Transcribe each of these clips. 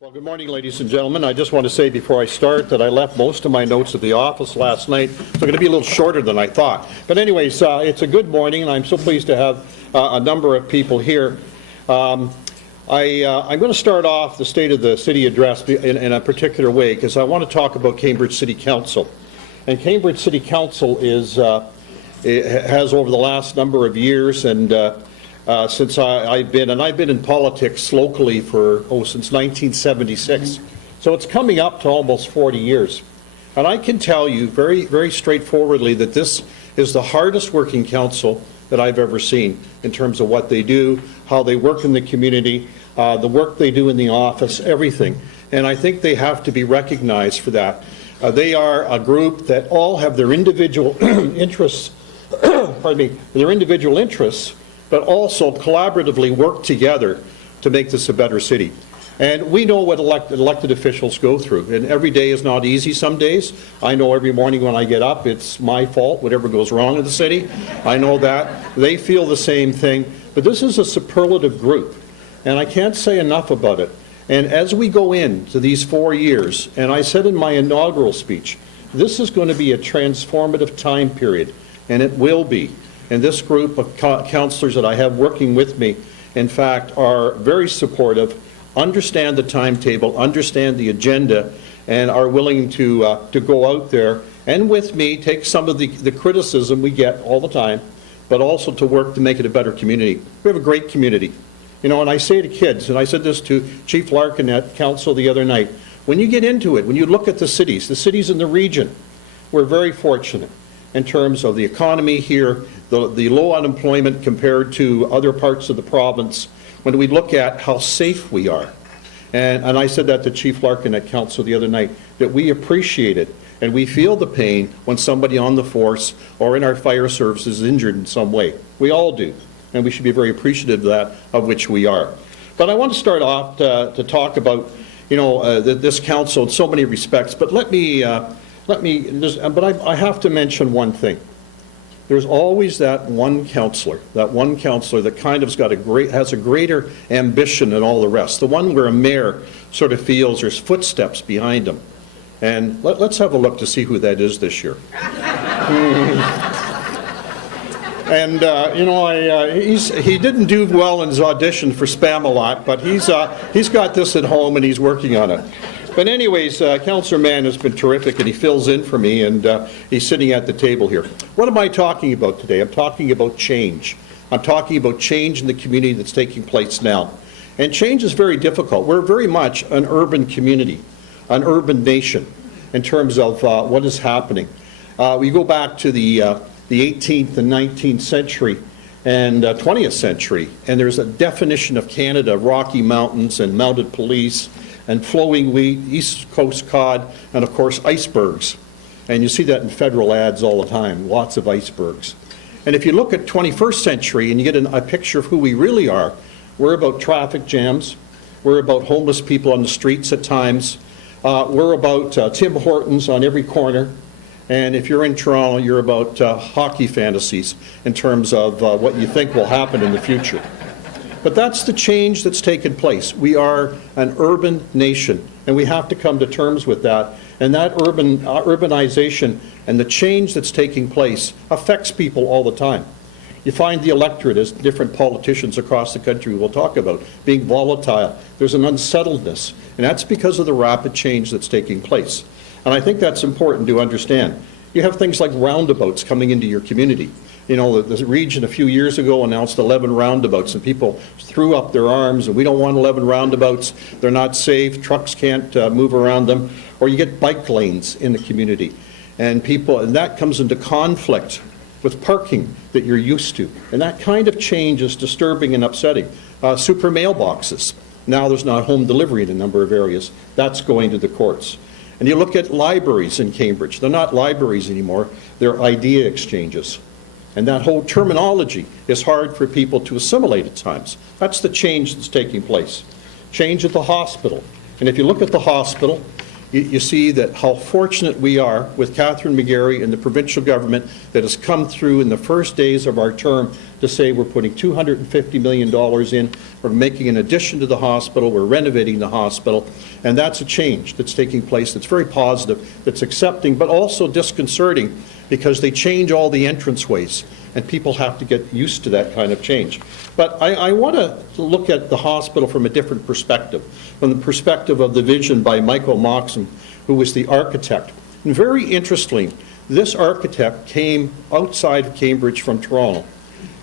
Well, good morning, ladies and gentlemen. I just want to say before I start that I left most of my notes at the office last night, so I'm going to be a little shorter than I thought. But anyways, it's a good morning, and I'm so pleased to have a number of people here. I'm going to start off the State of the City address in a particular way, because I want to talk about Cambridge City Council. And Cambridge City Council has over the last number of years, and since I've been in politics locally since 1976. So it's coming up to almost 40 years. And I can tell you very, very straightforwardly that this is the hardest working council that I've ever seen in terms of what they do, how they work in the community, the work they do in the office, everything. And I think they have to be recognized for that. They are a group that all have their individual interests, but also collaboratively work together to make this a better city. And we know what elected officials go through, and every day is not easy some days. I know every morning when I get up, it's my fault, whatever goes wrong in the city. I know that. They feel the same thing. But this is a superlative group, and I can't say enough about it. And as we go into these 4 years, and I said in my inaugural speech, this is going to be a transformative time period, and it will be. And this group of councillors that I have working with me, in fact, are very supportive, understand the timetable, understand the agenda, and are willing to go out there and with me take some of the criticism we get all the time, but also to work to make it a better community. We have a great community. You know, and I say to kids, and I said this to Chief Larkin at council the other night, when you get into it, when you look at the cities in the region, we're very fortunate in terms of the economy here, the low unemployment compared to other parts of the province, when we look at how safe we are. And I said that to Chief Larkin at council the other night, that we appreciate it and we feel the pain when somebody on the force or in our fire service is injured in some way. We all do, and we should be very appreciative of that, of which we are. But I want to start off to talk about, this council in so many respects, but I have to mention one thing. There's always that one councillor that kind of has a greater ambition than all the rest. The one where a mayor sort of feels there's footsteps behind him. And let's have a look to see who that is this year. And he didn't do well in his audition for Spam-A-Lot, but he's got this at home and he's working on it. But anyways, Councillor Mann has been terrific, and he fills in for me, and he's sitting at the table here. What am I talking about today? I'm talking about change. I'm talking about change in the community that's taking place now. And change is very difficult. We're very much an urban community, an urban nation, in terms of what is happening. We go back to the 18th and 19th century and 20th century, and there's a definition of Canada, Rocky Mountains and mounted police, and flowing wheat, East Coast cod, and of course icebergs. And you see that in federal ads all the time, lots of icebergs. And if you look at 21st century and you get a picture of who we really are, we're about traffic jams, we're about homeless people on the streets at times, we're about Tim Hortons on every corner, and if you're in Toronto, you're about hockey fantasies in terms of what you think will happen in the future. But that's the change that's taken place. We are an urban nation, and we have to come to terms with that. And that urbanization and the change that's taking place affects people all the time. You find the electorate, as different politicians across the country will talk about, being volatile. There's an unsettledness, and that's because of the rapid change that's taking place. And I think that's important to understand. You have things like roundabouts coming into your community. You know, the region a few years ago announced 11 roundabouts, and people threw up their arms, and we don't want 11 roundabouts. They're not safe. Trucks can't move around them. Or you get bike lanes in the community. And that comes into conflict with parking that you're used to. And that kind of change is disturbing and upsetting. Super mailboxes. Now there's not home delivery in a number of areas. That's going to the courts. And you look at libraries in Cambridge. They're not libraries anymore. They're idea exchanges. And that whole terminology is hard for people to assimilate at times. That's the change that's taking place. Change at the hospital. And if you look at the hospital, you see that how fortunate we are with Catherine McGarry and the provincial government that has come through in the first days of our term to say we're putting $250 million in, we're making an addition to the hospital, we're renovating the hospital, and that's a change that's taking place that's very positive, that's accepting, but also disconcerting because they change all the entranceways, and people have to get used to that kind of change. But I want to look at the hospital from a different perspective, from the perspective of the vision by Michael Moxham, who was the architect. And very interestingly, this architect came outside of Cambridge from Toronto.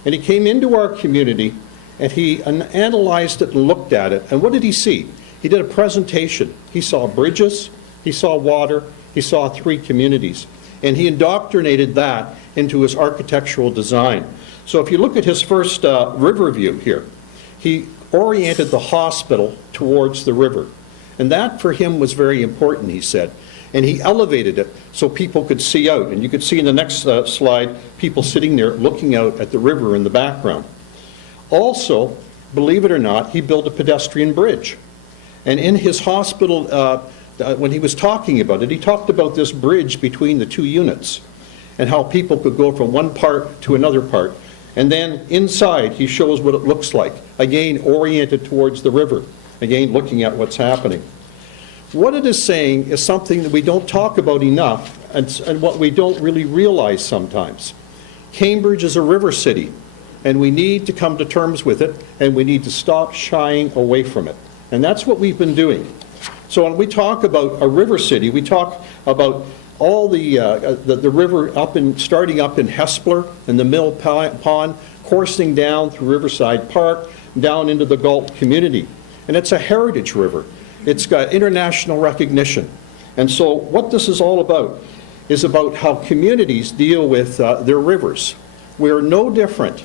And he came into our community, and he analyzed it and looked at it. And what did he see? He did a presentation. He saw bridges, he saw water, he saw 3 communities. And he indoctrinated that into his architectural design. So if you look at his first river view here, he oriented the hospital towards the river. And that for him was very important, he said. And he elevated it so people could see out. And you could see in the next slide, people sitting there looking out at the river in the background. Also, believe it or not, he built a pedestrian bridge. And in his hospital, when he was talking about it, he talked about this bridge between the 2 units and how people could go from one part to another part. And then inside, he shows what it looks like, again, oriented towards the river, again, looking at what's happening. What it is saying is something that we don't talk about enough and what we don't really realize sometimes. Cambridge is a river city, and we need to come to terms with it, and we need to stop shying away from it. And that's what we've been doing. So when we talk about a river city, we talk about all the river starting up in Hespeler and the Mill Pond, coursing down through Riverside Park, down into the Galt community. And it's a heritage river. It's got international recognition. And so what this is all about is about how communities deal with their rivers. We are no different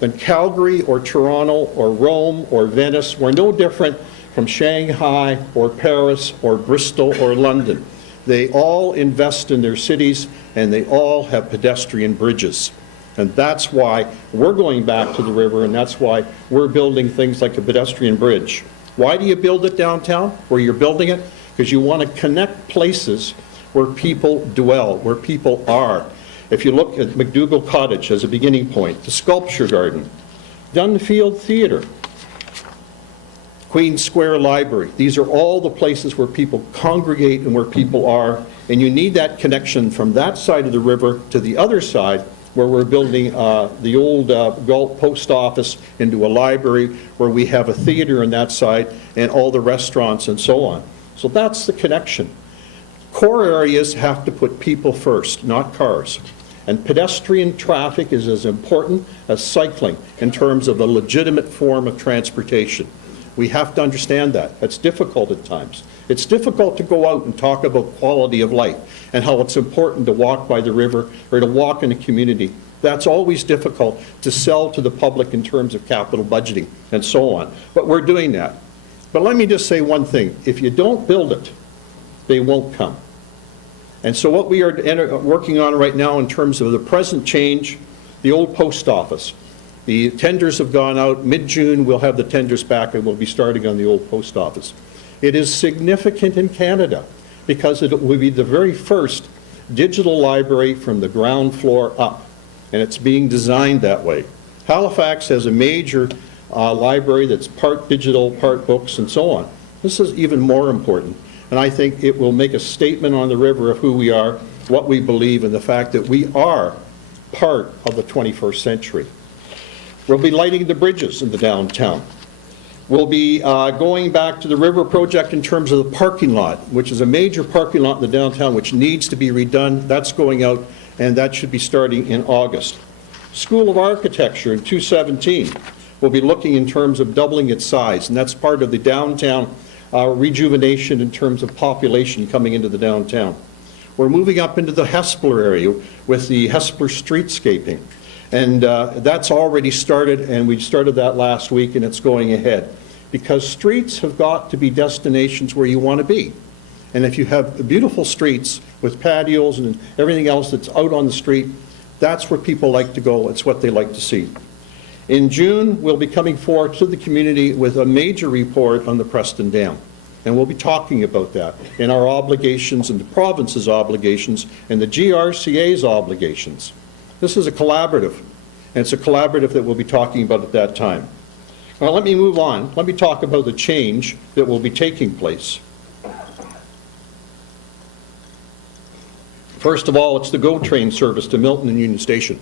than Calgary or Toronto or Rome or Venice. We're no different from Shanghai or Paris or Bristol or London. They all invest in their cities, and they all have pedestrian bridges. And that's why we're going back to the river, and that's why we're building things like a pedestrian bridge. Why do you build it downtown, where you're building it? Because you want to connect places where people dwell, where people are. If you look at McDougall Cottage as a beginning point, the Sculpture Garden, Dunfield Theatre, Queen Square Library, these are all the places where people congregate and where people are, and you need that connection from that side of the river to the other side, where we're building the old Galt post office into a library, where we have a theater on that side and all the restaurants and so on. So that's the connection. Core areas have to put people first, not cars. And pedestrian traffic is as important as cycling in terms of a legitimate form of transportation. We have to understand that. That's difficult at times. It's difficult to go out and talk about quality of life and how it's important to walk by the river or to walk in a community. That's always difficult to sell to the public in terms of capital budgeting and so on. But we're doing that. But let me just say one thing. If you don't build it, they won't come. And so what we are working on right now in terms of the present change, the old post office. The tenders have gone out. Mid-June, we'll have the tenders back, and we'll be starting on the old post office. It is significant in Canada because it will be the very first digital library from the ground floor up, and it's being designed that way. Halifax has a major library that's part digital, part books, and so on. This is even more important, and I think it will make a statement on the river of who we are, what we believe, and the fact that we are part of the 21st century. We'll be lighting the bridges in the downtown. We'll be going back to the river project in terms of the parking lot, which is a major parking lot in the downtown which needs to be redone. That's going out, and that should be starting in August. School of Architecture in 2017 will be looking in terms of doubling its size, and that's part of the downtown rejuvenation in terms of population coming into the downtown. We're moving up into the Hespeler area with the Hespeler streetscaping. And that's already started, and we started that last week, and it's going ahead. Because streets have got to be destinations where you want to be. And if you have beautiful streets with patios and everything else that's out on the street, that's where people like to go. It's what they like to see. In June, we'll be coming forward to the community with a major report on the Preston Dam. And we'll be talking about that in our obligations and the province's obligations and the GRCA's obligations. This is a collaborative, and it's a collaborative that we'll be talking about at that time. Now let me move on. Let me talk about the change that will be taking place. First of all, it's the GO train service to Milton and Union Station.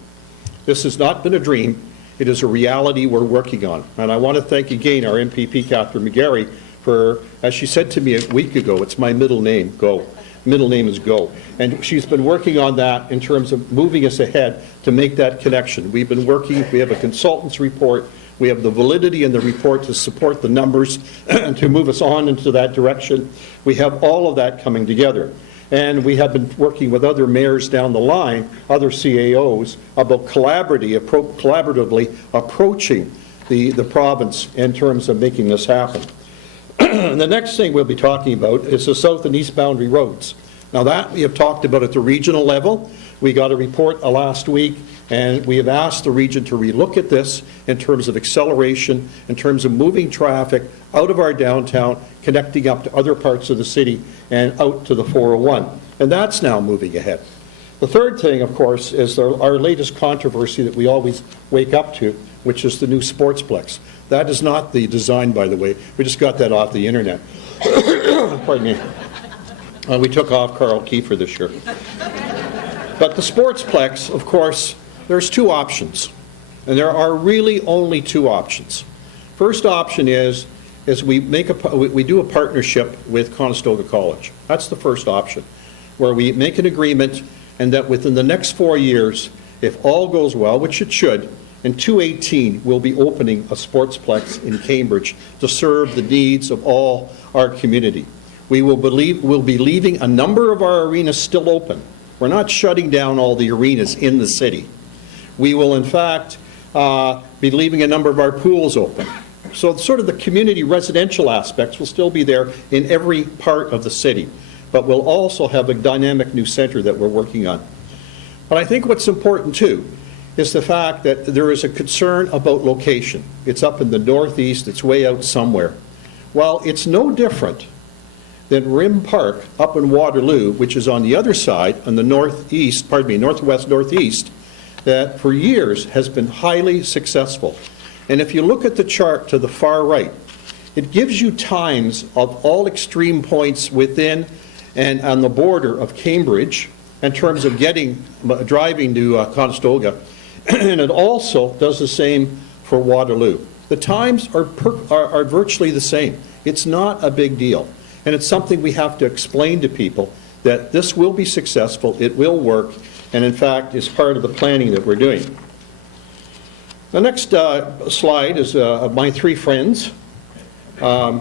This has not been a dream. It is a reality we're working on. And I want to thank again our MPP, Catherine McGarry, for, as she said to me a week ago, it's my middle name, Go. Middle name is Go. And she's been working on that in terms of moving us ahead to make that connection. We've been working, we have a consultant's report, we have the validity in the report to support the numbers and to move us on into that direction. We have all of that coming together. And we have been working with other mayors down the line, other CAOs, about collaboratively approaching the province in terms of making this happen. The next thing we'll be talking about is the south and east boundary roads. Now that we have talked about at the regional level. We got a report last week, and we have asked the region to relook at this in terms of acceleration, in terms of moving traffic out of our downtown, connecting up to other parts of the city and out to the 401. And that's now moving ahead. The third thing, of course, is our latest controversy that we always wake up to, which is the new sportsplex. That is not the design, by the way. We just got that off the internet. Pardon me. We took off Carl Kiefer this year. But the sportsplex, of course, there's two options. And there are really only two options. First option is we do a partnership with Conestoga College. That's the first option, where we make an agreement and that within the next 4 years, if all goes well, which it should, in 2018, we'll be opening a sportsplex in Cambridge to serve the needs of all our community. We'll be leaving a number of our arenas still open. We're not shutting down all the arenas in the city. We will, in fact, be leaving a number of our pools open. So sort of the community residential aspects will still be there in every part of the city, but we'll also have a dynamic new center that we're working on. But I think what's important, too, is the fact that there is a concern about location. It's up in the northeast, it's way out somewhere. Well, it's no different than Rim Park up in Waterloo, which is on the other side, on the northwest northeast, that for years has been highly successful. And if you look at the chart to the far right, it gives you times of all extreme points within and on the border of Cambridge in terms of driving to Conestoga. And it also does the same for Waterloo. The times are virtually the same. It's not a big deal. And it's something we have to explain to people that this will be successful, it will work, and in fact is part of the planning that we're doing. The next slide is of my three friends. I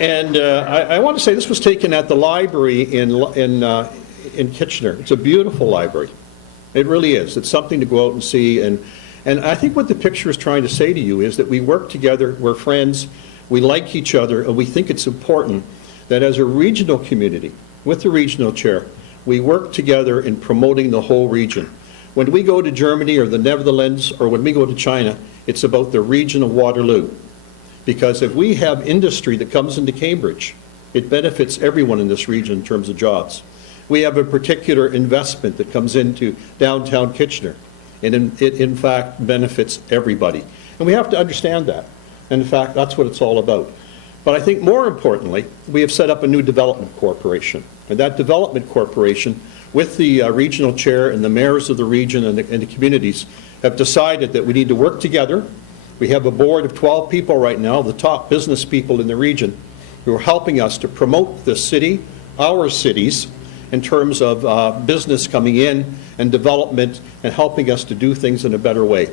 want to say this was taken at the library in Kitchener. It's a beautiful library. It really is. It's something to go out and see. And I think what the picture is trying to say to you is that we work together, we're friends, we like each other, and we think it's important that as a regional community, with the regional chair, we work together in promoting the whole region. When we go to Germany or the Netherlands or when we go to China, it's about the region of Waterloo. Because if we have industry that comes into Cambridge, it benefits everyone in this region in terms of jobs. We have a particular investment that comes into downtown Kitchener, and it in fact benefits everybody. And we have to understand that. And in fact, that's what it's all about. But I think more importantly, we have set up a new development corporation. And that development corporation, with the regional chair and the mayors of the region and the communities, have decided that we need to work together. We have a board of 12 people right now, the top business people in the region, who are helping us to promote the city, our cities, in terms of business coming in and development and helping us to do things in a better way.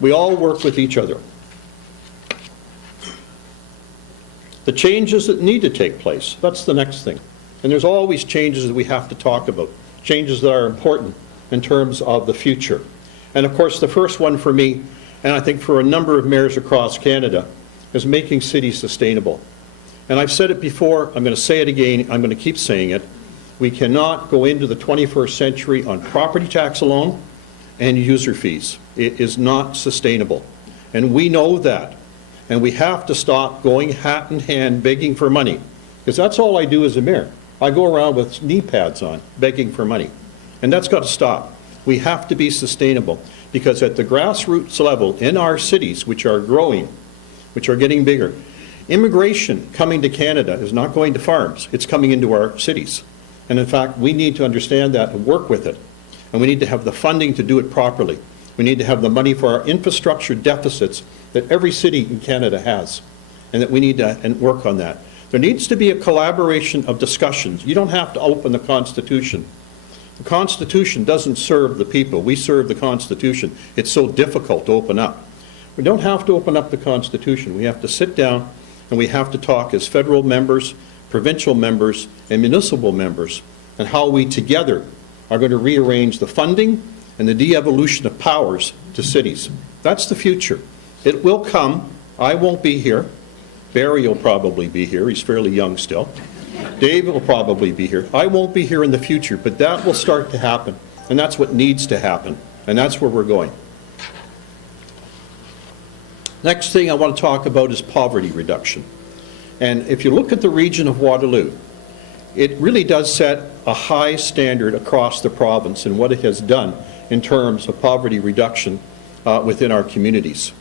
We all work with each other. The changes that need to take place, that's the next thing. And there's always changes that we have to talk about, changes that are important in terms of the future. And of course, the first one for me, and I think for a number of mayors across Canada, is making cities sustainable. And I've said it before, I'm going to say it again, I'm going to keep saying it. We cannot go into the 21st century on property tax alone and user fees. It is not sustainable. And we know that. And we have to stop going hat in hand begging for money. because that's all I do as a mayor. I go around with knee pads on, begging for money. And that's got to stop. We have to be sustainable, because at the grassroots level in our cities, which are growing, which are getting bigger, immigration coming to Canada is not going to farms. It's coming into our cities. And in fact, we need to understand that and work with it. And we need to have the funding to do it properly. We need to have the money for our infrastructure deficits that every city in Canada has, and that we need to work on that. There needs to be a collaboration of discussions. You don't have to open the Constitution. The Constitution doesn't serve the people. We serve the Constitution. It's so difficult to open up. We don't have to open up the Constitution. We have to sit down and we have to talk as federal members, provincial members, and municipal members, and how we together are going to rearrange the funding and the de-evolution of powers to cities. That's the future. It will come. I won't be here. Barry will probably be here. He's fairly young still. Dave will probably be here. I won't be here in the future, but that will start to happen. And that's what needs to happen. And that's where we're going. Next thing I want to talk about is poverty reduction. And if you look at the region of Waterloo, it really does set a high standard across the province in what it has done in terms of poverty reduction within our communities.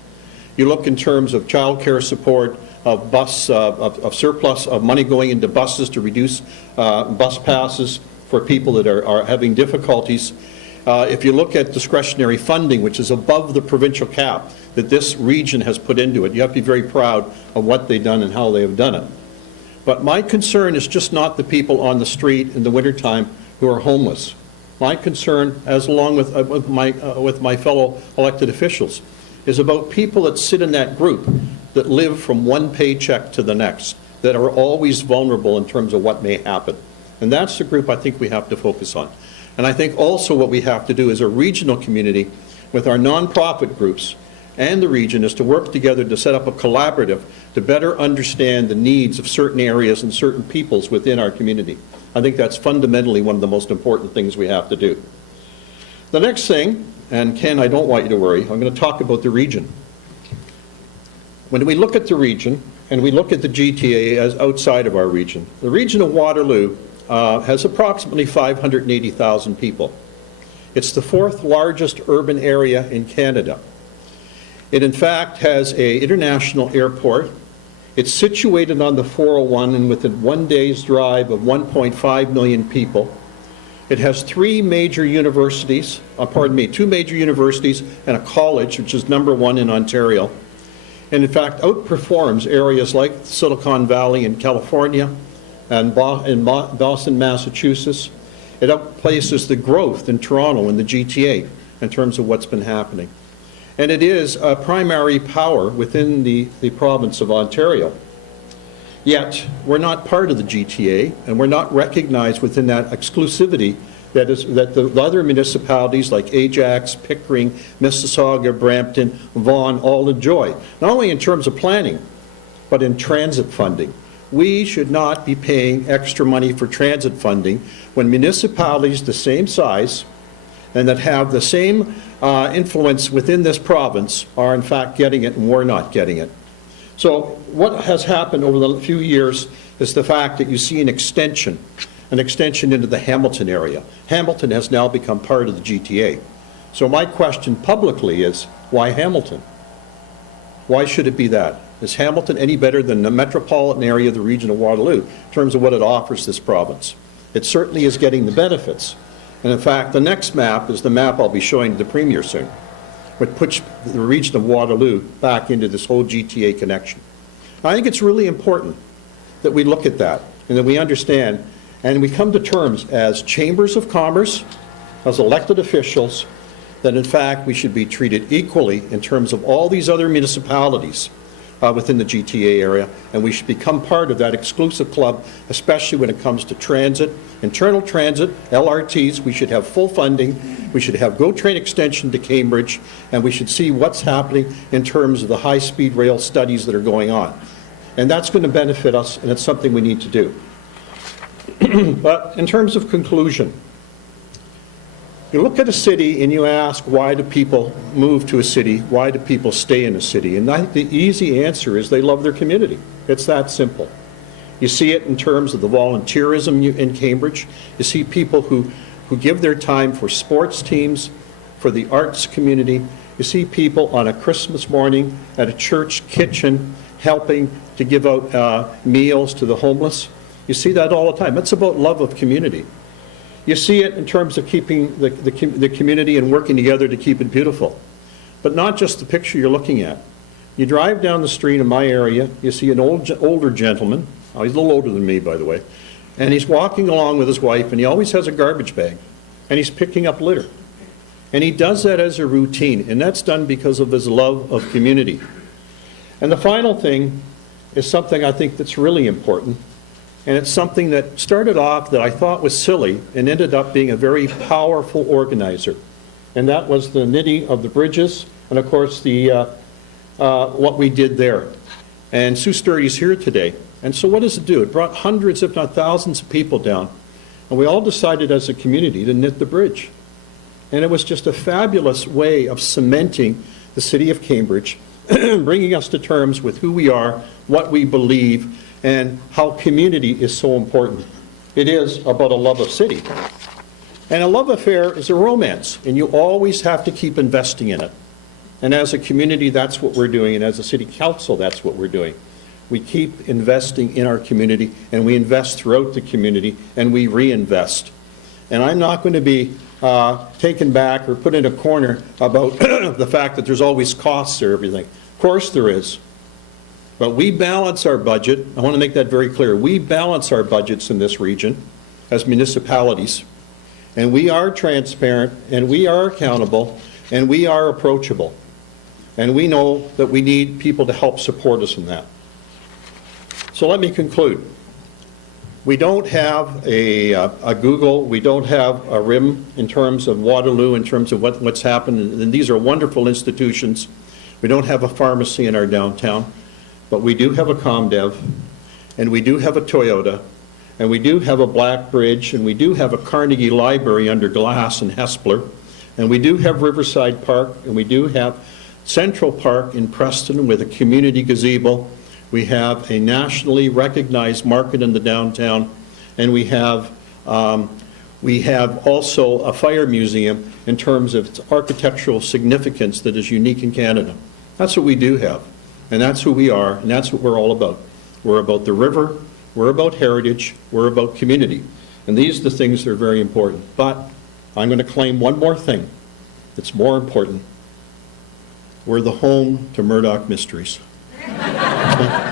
You look in terms of child care support, of surplus of money going into buses to reduce bus passes for people that are having difficulties. If you look at discretionary funding, which is above the provincial cap that this region has put into it, you have to be very proud of what they've done and how they have done it. But my concern is just not the people on the street in the wintertime who are homeless. My concern, as along with my fellow elected officials, is about people that sit in that group that live from one paycheck to the next, that are always vulnerable in terms of what may happen. And that's the group I think we have to focus on. And I think also what we have to do as a regional community with our nonprofit groups and the region is to work together to set up a collaborative to better understand the needs of certain areas and certain peoples within our community. I think that's fundamentally one of the most important things we have to do. The next thing, and Ken, I don't want you to worry, I'm going to talk about the region. When we look at the region, and we look at the GTA as outside of our region, the region of Waterloo has approximately 580,000 people. It's the fourth largest urban area in Canada. It in fact has an international airport. It's situated on the 401 and within 1 day's drive of 1.5 million people. It has two major universities and a college, which is #1 in Ontario. And in fact outperforms areas like Silicon Valley in California and Boston, Massachusetts. It outplaces the growth in Toronto and the GTA in terms of what's been happening. And it is a primary power within the province of Ontario. Yet, we're not part of the GTA, and we're not recognized within that exclusivity that the other municipalities like Ajax, Pickering, Mississauga, Brampton, Vaughan all enjoy, not only in terms of planning, but in transit funding. We should not be paying extra money for transit funding when municipalities the same size and that have the same influence within this province are in fact getting it and we're not getting it. So what has happened over the few years is the fact that you see an extension into the Hamilton area. Hamilton has now become part of the GTA. So my question publicly is, why Hamilton? Why should it be that? Is Hamilton any better than the metropolitan area of the region of Waterloo in terms of what it offers this province? It certainly is getting the benefits. And in fact, the next map is the map I'll be showing to the Premier soon, which puts the region of Waterloo back into this whole GTA connection. I think it's really important that we look at that and that we understand and we come to terms as chambers of commerce, as elected officials, that in fact we should be treated equally in terms of all these other municipalities within the GTA area, and we should become part of that exclusive club, especially when it comes to transit, internal transit, LRTs. We should have full funding. We should have GO Train extension to Cambridge, and we should see what's happening in terms of the high-speed rail studies that are going on. And that's going to benefit us, and it's something we need to do. But in terms of conclusion, you look at a city and you ask, why do people move to a city? Why do people stay in a city? And I think the easy answer is they love their community. It's that simple. You see it in terms of the volunteerism in Cambridge. You see people who give their time for sports teams, for the arts community. You see people on a Christmas morning at a church kitchen helping to give out meals to the homeless. You see that all the time. It's about love of community. You see it in terms of keeping the community and working together to keep it beautiful. But not just the picture you're looking at. You drive down the street in my area, you see an older gentleman, oh, he's a little older than me, by the way, and he's walking along with his wife, and he always has a garbage bag, and he's picking up litter. And he does that as a routine, and that's done because of his love of community. And the final thing is something I think that's really important, and it's something that started off that I thought was silly and ended up being a very powerful organizer. And that was the knitting of the bridges, and of course what we did there. And Sue Sturdy's here today. And so what does it do? It brought hundreds, if not thousands of people down. And we all decided as a community to knit the bridge. And it was just a fabulous way of cementing the city of Cambridge, bringing us to terms with who we are, what we believe, and how community is so important. It is about a love of city. And a love affair is a romance, and you always have to keep investing in it. And as a community, that's what we're doing, and as a city council, that's what we're doing. We keep investing in our community, and we invest throughout the community, and we reinvest. And I'm not going to be taken back or put in a corner about the fact that there's always costs or everything. Of course there is. But we balance our budget. I want to make that very clear. We balance our budgets in this region as municipalities, and we are transparent, and we are accountable, and we are approachable. And we know that we need people to help support us in that. So let me conclude. We don't have a Google, we don't have a RIM in terms of Waterloo, in terms of what's happened, and these are wonderful institutions. We don't have a pharmacy in our downtown, but we do have a ComDev, and we do have a Toyota, and we do have a Black Bridge, and we do have a Carnegie Library under glass in Hespeler, and we do have Riverside Park, and we do have Central Park in Preston with a community gazebo. We have a nationally recognized market in the downtown, and we have also a fire museum in terms of its architectural significance that is unique in Canada. That's what we do have, and that's who we are, and that's what we're all about. We're about the river, we're about heritage, we're about community, and these are the things that are very important. But I'm going to claim one more thing that's more important. We're the home to Murdoch Mysteries.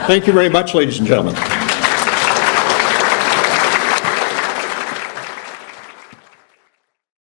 Thank you very much, ladies and gentlemen.